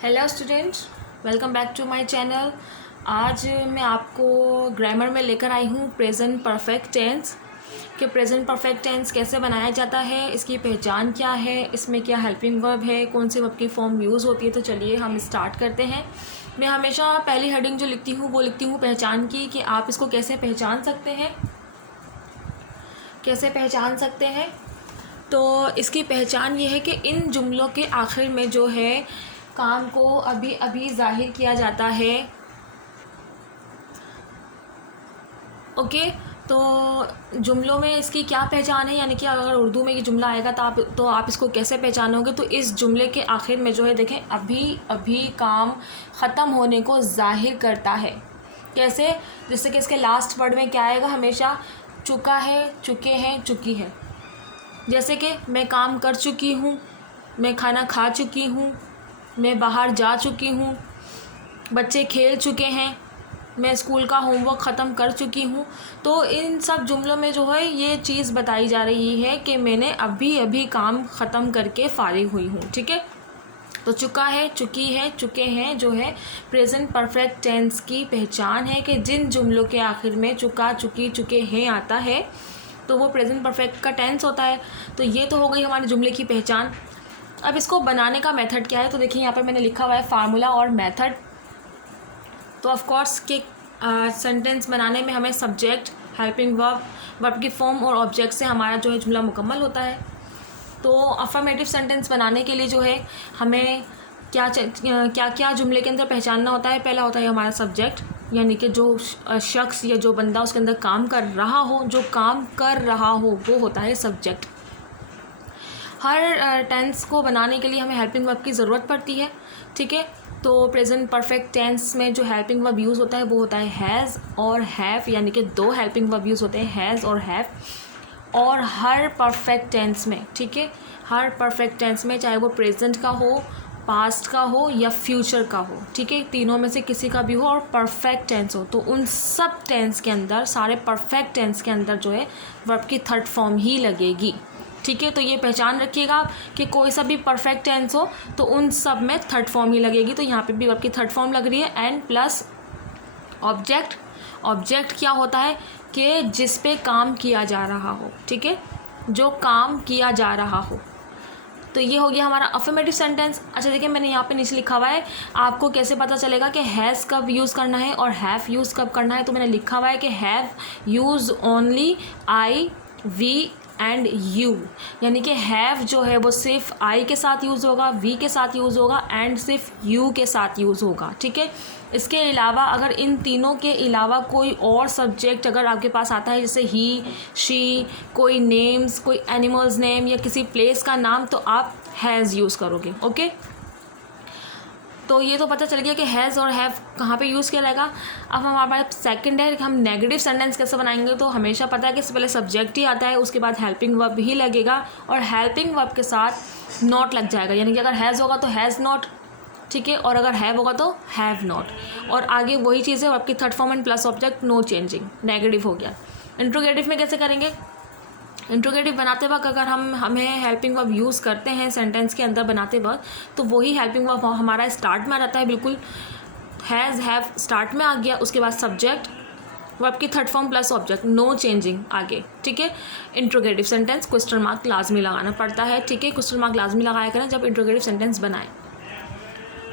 Hello students, welcome back to my channel. आज मैं आपको ग्रामर में लेकर आई हूँ प्रेजेंट परफेक्ट टेंस कि प्रेजेंट परफेक्ट टेंस कैसे बनाया जाता है, इसकी पहचान क्या है, इसमें क्या हेल्पिंग वर्ब है, कौन से वर्ब की फॉर्म यूज़ होती है। तो चलिए हम स्टार्ट करते हैं। मैं हमेशा पहली हेडिंग जो लिखती हूँ वो लिखती हूँ पहचान की, कि आप इसको कैसे पहचान सकते हैं। तो इसकी पहचान ये है कि इन जुमलों के आखिर में जो है काम को अभी अभी जाहिर किया जाता है। ओके, तो जुमलों में इसकी क्या पहचान है, यानी कि अगर उर्दू में ये जुमला आएगा तो आप इसको कैसे पहचानोगे। तो इस जुमले के आखिर में जो है देखें, अभी अभी काम ख़त्म होने को जाहिर करता है। कैसे? जैसे कि इसके लास्ट वर्ड में क्या आएगा, हमेशा चुका है, चुके हैं, चुकी है। जैसे कि मैं काम कर चुकी हूँ, मैं खाना खा चुकी हूँ, मैं बाहर जा चुकी हूँ, बच्चे खेल चुके हैं, मैं स्कूल का होमवर्क ख़त्म कर चुकी हूँ। तो इन सब जुमलों में जो है ये चीज़ बताई जा रही है कि मैंने अभी अभी काम ख़त्म करके फारिग हुई हूँ। ठीक है, तो चुका है, चुकी है, चुके हैं जो है प्रेजेंट परफेक्ट टेंस की पहचान है कि जिन जुमलों के आखिर में चुका, चुकी, चुके हैं आता है तो वो प्रेजेंट परफेक्ट का टेंस होता है। तो ये तो हो गई हमारे जुमले की पहचान। अब इसको बनाने का मेथड क्या है, तो देखिए यहाँ पर मैंने लिखा हुआ है फार्मूला और मेथड। तो ऑफ कोर्स के सेंटेंस बनाने में हमें सब्जेक्ट, हेल्पिंग वर्ब, वर्ब की फॉर्म और ऑब्जेक्ट से हमारा जो है जुमला मुकम्मल होता है। तो अफर्मेटिव सेंटेंस बनाने के लिए जो है हमें क्या क्या जुमले के अंदर पहचानना होता है। पहला होता है हमारा सब्जेक्ट, यानी कि जो शख्स या जो बंदा उसके अंदर काम कर रहा हो, वो होता है सब्जेक्ट। हर टेंस को बनाने के लिए हमें हेल्पिंग वर्ब की ज़रूरत पड़ती है। ठीक है, तो प्रेजेंट परफेक्ट टेंस में जो हेल्पिंग वर्ब यूज़ होता है वो होता है हैज़ और हैव, यानी कि दो हेल्पिंग वर्ब यूज़ होते हैं, हैज़ और हैव। और हर परफेक्ट टेंस में, ठीक है, हर परफेक्ट टेंस में, चाहे वो प्रेजेंट का हो, पास्ट का हो या फ्यूचर का हो, ठीक है, तीनों में से किसी का भी हो और परफेक्ट टेंस हो, तो उन सब टेंस के अंदर, सारे परफेक्ट टेंस के अंदर जो है वर्ब की थर्ड फॉर्म ही लगेगी। ठीक है, तो ये पहचान रखिएगा कि कोई सा भी परफेक्ट टेंस हो तो उन सब में थर्ड फॉर्म ही लगेगी। तो यहाँ पे भी वर्ब की थर्ड फॉर्म लग रही है। And plus object. ऑब्जेक्ट क्या होता है कि जिस पे काम किया जा रहा हो, ठीक है, जो काम किया जा रहा हो। तो ये हो गया हमारा अफर्मेटिव सेंटेंस। अच्छा देखिए, मैंने यहाँ पे नीचे लिखा हुआ है, आपको कैसे पता चलेगा कि हैज़ कब यूज़ करना है और हैव यूज़ कब करना है। तो मैंने लिखा हुआ है कि have use only I, we and you, यानी कि हैव जो है वो सिर्फ आई के साथ यूज़ होगा, वी के साथ यूज़ होगा एंड सिर्फ यू के साथ यूज़ होगा। ठीक है, इसके अलावा अगर इन तीनों के अलावा कोई और सब्जेक्ट अगर आपके पास आता है, जैसे ही, शी, कोई नेम्स, कोई एनिमल्स नेम या किसी प्लेस का नाम, तो आप हैज़ यूज़ करोगे। ओके, तो ये तो पता चल गया कि हैज़ और हैव कहाँ पे यूज़ किया जाएगा। अब हमारे पास सेकंड है कि हम नेगेटिव सेंटेंस कैसे बनाएंगे। तो हमेशा पता है कि इससे पहले सब्जेक्ट ही आता है, उसके बाद हेल्पिंग वर्ब ही लगेगा और हेल्पिंग वर्ब के साथ नॉट लग जाएगा, यानी कि अगर हैज़ होगा तो हैज़ नॉट, ठीक है, और अगर हैव होगा तो हैव नॉट, और आगे वही चीज़ है, वर्ब की third form and plus object, no changing, negative हो गया। इंट्रोगेटिव में कैसे करेंगे? इंट्रोगेटिव बनाते वक्त अगर हमें हेल्पिंग वर्ब यूज़ करते हैं सेंटेंस के अंदर बनाते वक्त, तो वही हेल्पिंग वर्ब हमारा स्टार्ट में आ जाता है। बिल्कुल हैज़, हैव स्टार्ट में आ गया, उसके बाद सब्जेक्ट, वर्ब की third form plus object, no changing आगे। ठीक है, इंट्रोगेटिव सेंटेंस क्वेश्चन मार्क लाजमी लगाना पड़ता है। ठीक है, क्वेश्चन मार्क लाजमी लगाया करें जब इंट्रोगेटिव सेंटेंस बनाएं।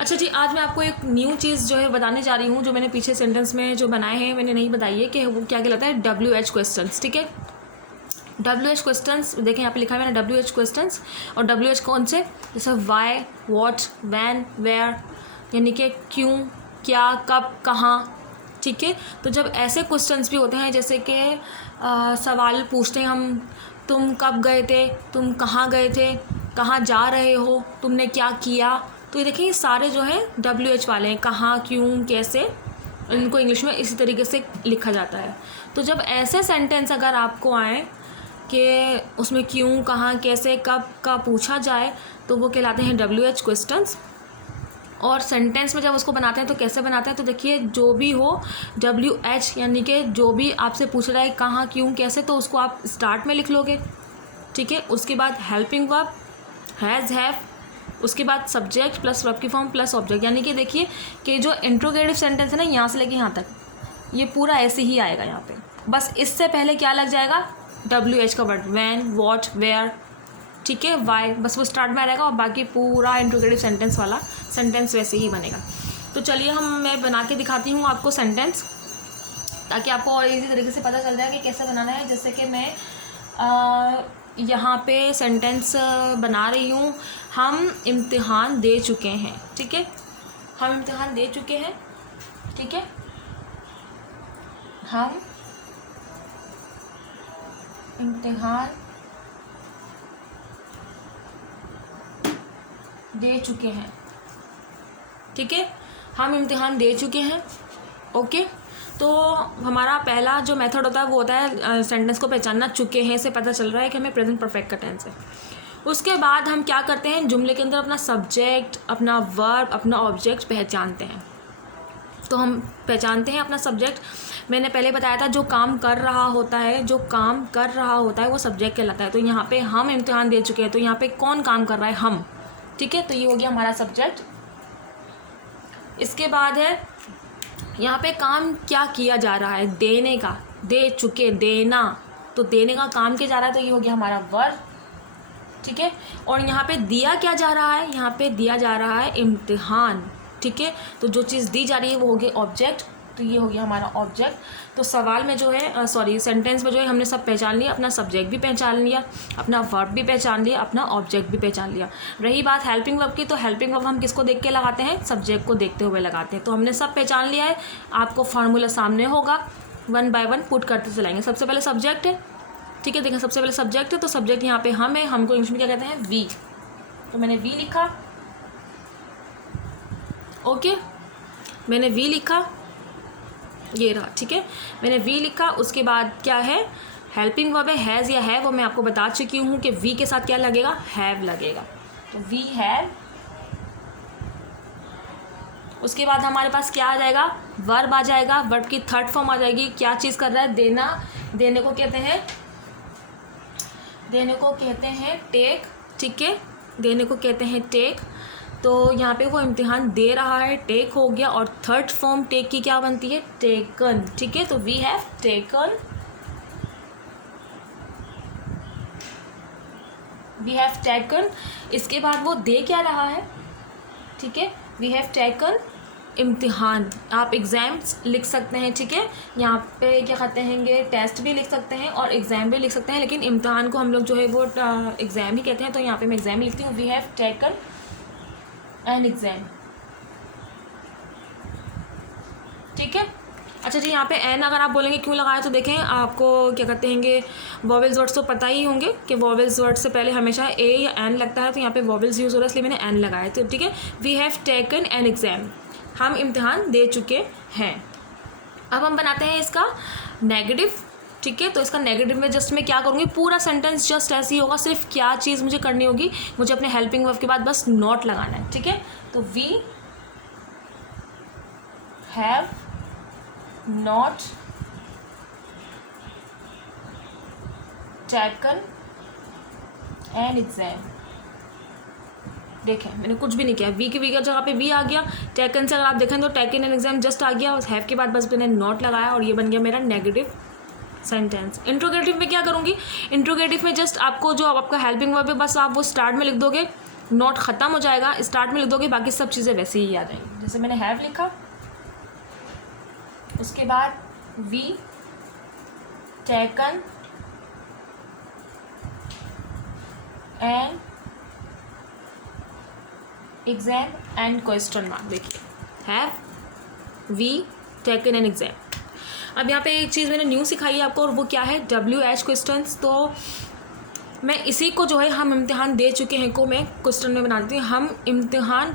अच्छा जी, आज मैं आपको एक न्यू चीज़ जो है बताने जा रही हूँ, जो मैंने पीछे सेंटेंस में जो बनाए हैं मैंने नहीं बताई है, कि वो क्या कहलाता है, WH क्वेश्चंस। ठीक है, WH क्वेश्चंस, देखें यहाँ पे लिखा है मैंने WH क्वेश्चंस। और WH कौन से? जैसे वाई, व्हाट, व्हेन, वेयर, यानी कि क्यों, क्या, कब, कहाँ। ठीक है, तो जब ऐसे क्वेश्चंस भी होते हैं, जैसे कि सवाल पूछते हैं हम, तुम कब गए थे, तुम कहाँ गए थे, कहाँ जा रहे हो, तुमने क्या किया। तो ये देखिए, ये सारे जो हैं WH वाले हैं, कहाँ, क्यों, कैसे, इनको इंग्लिश में इसी तरीके से लिखा जाता है। तो जब ऐसे सेंटेंस अगर आपको आए कि उसमें क्यों, कहाँ, कैसे, कब का पूछा जाए, तो वो कहलाते हैं WH क्वेश्चंस। और सेंटेंस में जब उसको बनाते हैं तो कैसे बनाते हैं, तो देखिए, जो भी हो WH, यानी कि जो भी आपसे पूछ रहा है कहाँ, क्यों, कैसे, तो उसको आप स्टार्ट में लिख लोगे। ठीक है, उसके बाद हेल्पिंग वर्ब हैज़, हैव, उसके बाद सब्जेक्ट प्लस वर्ब की फॉर्म प्लस ऑब्जेक्ट, यानी कि देखिए कि जो इंट्रोगेटिव सेंटेंस है ना, यहाँ से लेके यहाँ तक ये पूरा ऐसे ही आएगा यहाँ पे। बस इससे पहले क्या लग जाएगा, WH का वर्ड, वैन, वॉट, वेयर, ठीक है, वाई, बस वो स्टार्ट में आ जाएगा और बाकी पूरा इंट्रोगेटिव सेंटेंस वाला सेंटेंस वैसे ही बनेगा। तो चलिए मैं बना के दिखाती हूँ आपको सेंटेंस, ताकि आपको और इजी तरीके से पता चल जाए कि कैसे बनाना है। जैसे कि मैं यहाँ पे सेंटेंस बना रही हूँ, हम इम्तिहान दे चुके हैं, ठीक है, हम इम्तिहान दे चुके हैं, ठीक है, हम इम्तिहान दे चुके हैं, ठीक है, हम इम्तिहान दे चुके हैं। ओके, तो हमारा पहला जो मेथड होता है वो होता है सेंटेंस को पहचानना, चुके हैं से पता चल रहा है कि हमें प्रेजेंट परफेक्ट का टेंस है। उसके बाद हम क्या करते हैं, जुमले के अंदर अपना सब्जेक्ट, अपना वर्ब, अपना ऑब्जेक्ट पहचानते हैं। तो हम पहचानते हैं अपना सब्जेक्ट, मैंने पहले बताया था जो काम कर रहा होता है, जो काम कर रहा होता है वो सब्जेक्ट कहलाता है। तो यहाँ पे हम इम्तिहान दे चुके हैं, तो यहाँ पे कौन काम कर रहा है, हम, ठीक है, तो ये हो गया हमारा सब्जेक्ट। इसके बाद है यहाँ पे काम क्या किया जा रहा है, देने का, दे चुके, देना, तो देने का काम किया जा रहा है, तो ये हो गया हमारा वर्ब, ठीक है। और यहाँ पे दिया क्या जा रहा है, यहाँ पे दिया जा रहा है इम्तिहान, ठीक है, तो जो चीज़ दी जा रही है वो हो गई ऑब्जेक्ट, तो ये हो गया हमारा ऑब्जेक्ट। तो सवाल में जो है सेंटेंस में जो है हमने सब पहचान लिया, अपना सब्जेक्ट भी पहचान लिया, अपना वर्ब भी पहचान लिया, अपना ऑब्जेक्ट भी पहचान लिया। रही बात हेल्पिंग वर्ब की, तो हेल्पिंग वर्ब हम किसको देख के लगाते हैं, सब्जेक्ट को देखते हुए लगाते हैं। तो हमने सब पहचान लिया है, आपको फार्मूला सामने होगा, 1 बाय 1 पुट करते चलाएंगे। सबसे पहले सब्जेक्ट है, ठीक है, देखें सबसे पहले सब्जेक्ट है, तो सब्जेक्ट यहाँ पे हम है, हमको इंग्लिश में क्या कहते हैं, वी, तो मैंने वी लिखा, ओके, मैंने वी लिखा, ये रहा, ठीक है, मैंने वी लिखा। उसके बाद क्या है, हेल्पिंग वर्ब है, हैज़ या है, वो मैं आपको बता चुकी हूँ कि वी के साथ क्या लगेगा, हैव लगेगा, तो वी हैव। उसके बाद हमारे पास क्या आ जाएगा, वर्ब आ जाएगा, वर्ब की थर्ड फॉर्म आ जाएगी, क्या चीज़ कर रहा है, देना, देने को कहते हैं, देने को कहते हैं टेक, ठीक है, देने को कहते हैं टेक। तो यहाँ पे वो इम्तिहान दे रहा है, टेक हो गया, और थर्ड फॉर्म टेक की क्या बनती है, टेकन, ठीक है, तो we have taken, we have taken. इसके बाद वो दे क्या रहा है, ठीक है, वी हैव टेकन इम्तिहान, आप एग्ज़ाम्स लिख सकते हैं, ठीक है, यहाँ पे क्या कहते हैं, टेस्ट भी लिख सकते हैं और एग्ज़ाम भी लिख सकते हैं, लेकिन इम्तिहान को हम लोग जो है वो एग्ज़ाम ही कहते हैं, तो यहाँ पे मैं एग्ज़ाम लिखती हूँ, we have taken an exam, ठीक है। अच्छा जी, यहाँ पे एन अगर आप बोलेंगे क्यों लगाया, तो देखें आपको क्या कहते हैं, वॉवेल्स वर्ड्स तो पता ही होंगे कि वॉवेल्स वर्ड से पहले हमेशा ए या एन लगता है, तो यहाँ पे वॉवेल्स यूज़ हो रहा है, इसलिए मैंने एन लगाया, तो ठीक है, we have taken an exam, हम इम्तिहान दे चुके हैं। अब हम बनाते हैं इसका नेगेटिव, ठीक है, तो इसका नेगेटिव में जस्ट मैं क्या करूँगी, पूरा सेंटेंस जस्ट ऐसे ही होगा, सिर्फ क्या चीज़ मुझे करनी होगी, मुझे अपने हेल्पिंग वर्ब के बाद बस नॉट लगाना है, ठीक है, तो we have not taken an exam. देखें मैंने कुछ भी नहीं किया, वी की जगह पे वी आ गया, टेकन से अगर आप देखें तो टेकन एन एग्ज़ाम जस्ट आ गया, हैव के बाद बस मैंने नॉट लगाया और ये बन गया मेरा नेगेटिव सेंटेंस। इंट्रोगेटिव में क्या करूँगी, इंट्रोगेटिव में जस्ट आपको जो आपका हेल्पिंग वर्ब है बस आप वो स्टार्ट में लिख दोगे, नॉट ख़त्म हो जाएगा, स्टार्ट में लिख दोगे, बाकी सब चीज़ें वैसे ही आ जाएंगी। जैसे मैंने हैव लिखा, उसके बाद we taken an exam and question mark, देखिए have we taken an exam. अब यहाँ पे एक चीज़ मैंने न्यू सिखाई है आपको, और वो क्या है, WH क्वेश्चंस। तो मैं इसी को जो है हम इम्तिहान दे चुके हैं को मैं क्वेश्चन में बना देती हूँ, हम इम्तिहान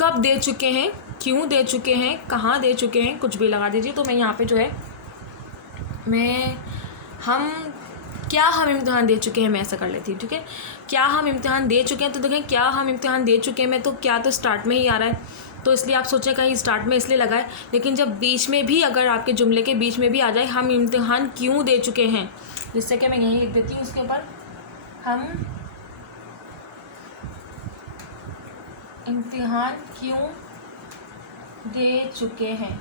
कब दे चुके हैं, क्यों दे चुके हैं, कहाँ दे चुके हैं, कुछ भी लगा दीजिए। तो मैं यहाँ पे जो है हम इम्तिहान दे चुके हैं, मैं ऐसा कर लेती हूँ, ठीक है, क्या हम इम्तिहान दे चुके हैं। तो देखें क्या हम इम्तिहान दे चुके हैं में तो क्या तो स्टार्ट में ही आ रहा है, तो इसलिए आप सोचें कहीं स्टार्ट में इसलिए लगा है, लेकिन जब बीच में भी अगर आपके जुमले के बीच में भी आ जाए हम इम्तिहान क्यों दे चुके हैं, जिससे कि मैं यहीं लिख देती हूँ उसके ऊपर, हम इम्तिहान क्यों दे चुके हैं,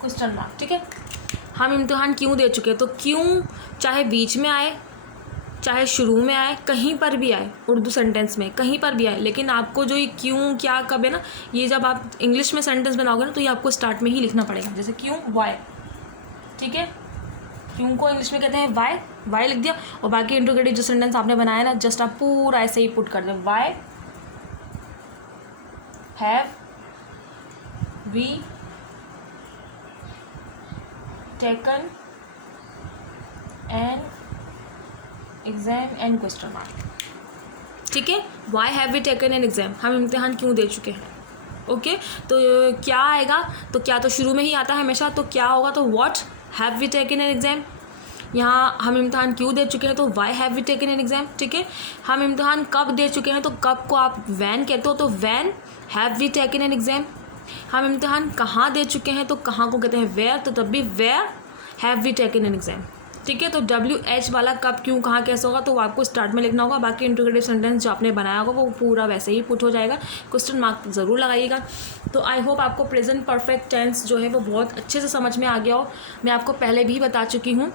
क्वेश्चन मार्क। ठीक है, हम इम्तिहान क्यों दे चुके हैं, तो क्यों चाहे बीच में आए, चाहे शुरू में आए, कहीं पर भी आए, उर्दू सेंटेंस में कहीं पर भी आए, लेकिन आपको जो ये क्यों क्या कब है ना, ये जब आप इंग्लिश में सेंटेंस बनाओगे ना तो ये आपको स्टार्ट में ही लिखना पड़ेगा। जैसे क्यों, वाई। ठीक है, क्यों को इंग्लिश में कहते हैं वाई, वाई लिख दिया, और बाकी इंट्रोगेटिव जो सेंटेंस आपने बनाया ना, जस्ट आप पूरा ऐसे ही पुट कर दो, why have we taken an exam and question mark. ठीक है, why have we taken an exam, हम इम्तिहान क्यों दे चुके हैं। ओके, तो क्या आएगा, तो क्या तो शुरू में ही आता है हमेशा, तो क्या होगा, तो what have we taken an exam. यहाँ हम इम्तिहान क्यों दे चुके हैं, तो why have we taken an exam. ठीक है, हम इम्तिहान कब दे चुके हैं, तो कब को आप वैन कहते हो, तो when have we taken an exam. हम इम्तिहान कहाँ दे चुके हैं, तो कहाँ को कहते हैं वेयर, तो तब भी where have we taken an exam. ठीक है, तो WH वाला कब क्यों कहाँ कैसे होगा, तो वो आपको स्टार्ट में लिखना होगा, बाकी इंट्रोगेटिव सेंटेंस जो आपने बनाया होगा वो पूरा वैसे ही पुट हो जाएगा, क्वेश्चन मार्क ज़रूर लगाइएगा। तो आई होप आपको प्रेजेंट परफेक्ट टेंस जो है वो बहुत अच्छे से समझ में आ गया हो। मैं आपको पहले भी बता चुकी हूँ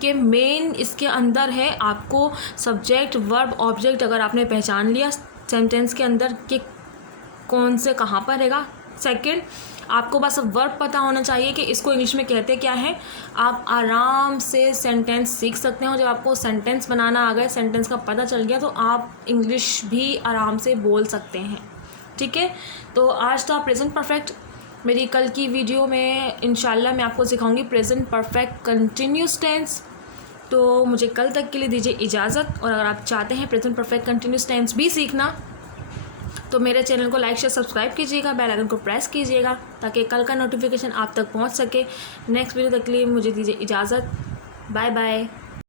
कि मेन इसके अंदर है आपको सब्जेक्ट वर्ब ऑब्जेक्ट, अगर आपने पहचान लिया सेंटेंस के अंदर कि कौन से कहाँ पर रहेगा। सेकंड, आपको बस वर्ब पता होना चाहिए कि इसको इंग्लिश में कहते क्या है, आप आराम से सेंटेंस सीख सकते हो। जब आपको सेंटेंस बनाना आ गया, सेंटेंस का पता चल गया, तो आप इंग्लिश भी आराम से बोल सकते हैं। ठीक है, तो आज था प्रेजेंट परफेक्ट। मेरी कल की वीडियो में इंशाल्लाह मैं आपको सिखाऊंगी प्रेजेंट परफेक्ट कंटिन्यूस टेंस। तो मुझे कल तक के लिए दीजिए इजाज़त, और अगर आप चाहते हैं प्रेजेंट परफेक्ट कंटिन्यूस टेंस भी सीखना, तो मेरे चैनल को लाइक शेयर सब्सक्राइब कीजिएगा, बेल आइकन को प्रेस कीजिएगा, ताकि कल का नोटिफिकेशन आप तक पहुंच सके। नेक्स्ट वीडियो तक के लिए मुझे दीजिए इजाज़त, बाय बाय।